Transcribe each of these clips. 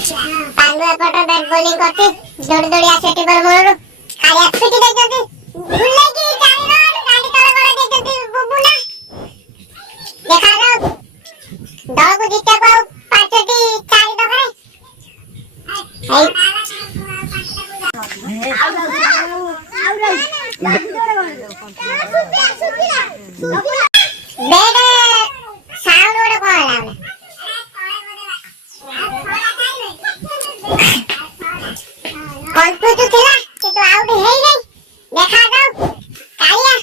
Pandu एपट bat bowling करती दौड़ी दौड़ी आसे टीबर मोरु खाली पिटी देजती भुल्ले की चारि रन गाडी तले बड़ देजती बुबुना देखा जाओ दल को जितते को पांचटी चारि दफरे बैट साउंड ओडे कोन लावले कॉन्फ्यूज थिला कि तो आउट हेई गई देखा जाओ कालिया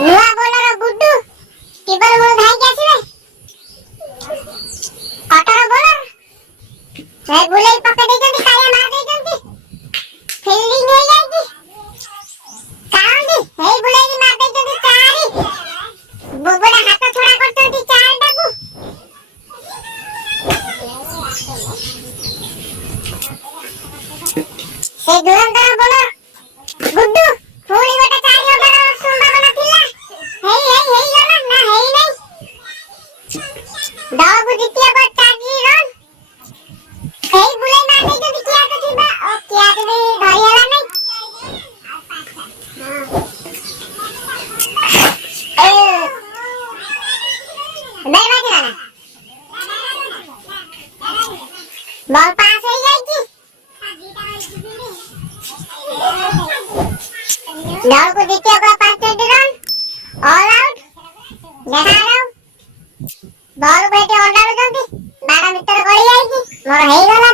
नुआ बॉलर गुड्डू टीबर मोर भाई के आसीबे कटर बॉलर हे बुलाई पके देजंती कालिया मार देजंती फील्डिंग हेई जाईती काउंडी हे बुलाई मार देजंती चारि बुबुना हाथ छोड़ा करतंती चार टाकू से दुरंतर बॉलर गुड्डू फुली गोटे चारि ओवर संभावना थिला हेई गला ना हेई नहीं दल को जितिया को 4 रन हेई बुलाई मार दे जदी किया तो थिबा ओ किया तो धरि हला नहीं बर्बाद ना बॉल पास हो जाईची दल को जितिया को 5 रन ऑल आउट देखा जाओ बॉल बैठे ऑल आउट जल्दी 12 मीटर गली आईची मोर हेई गला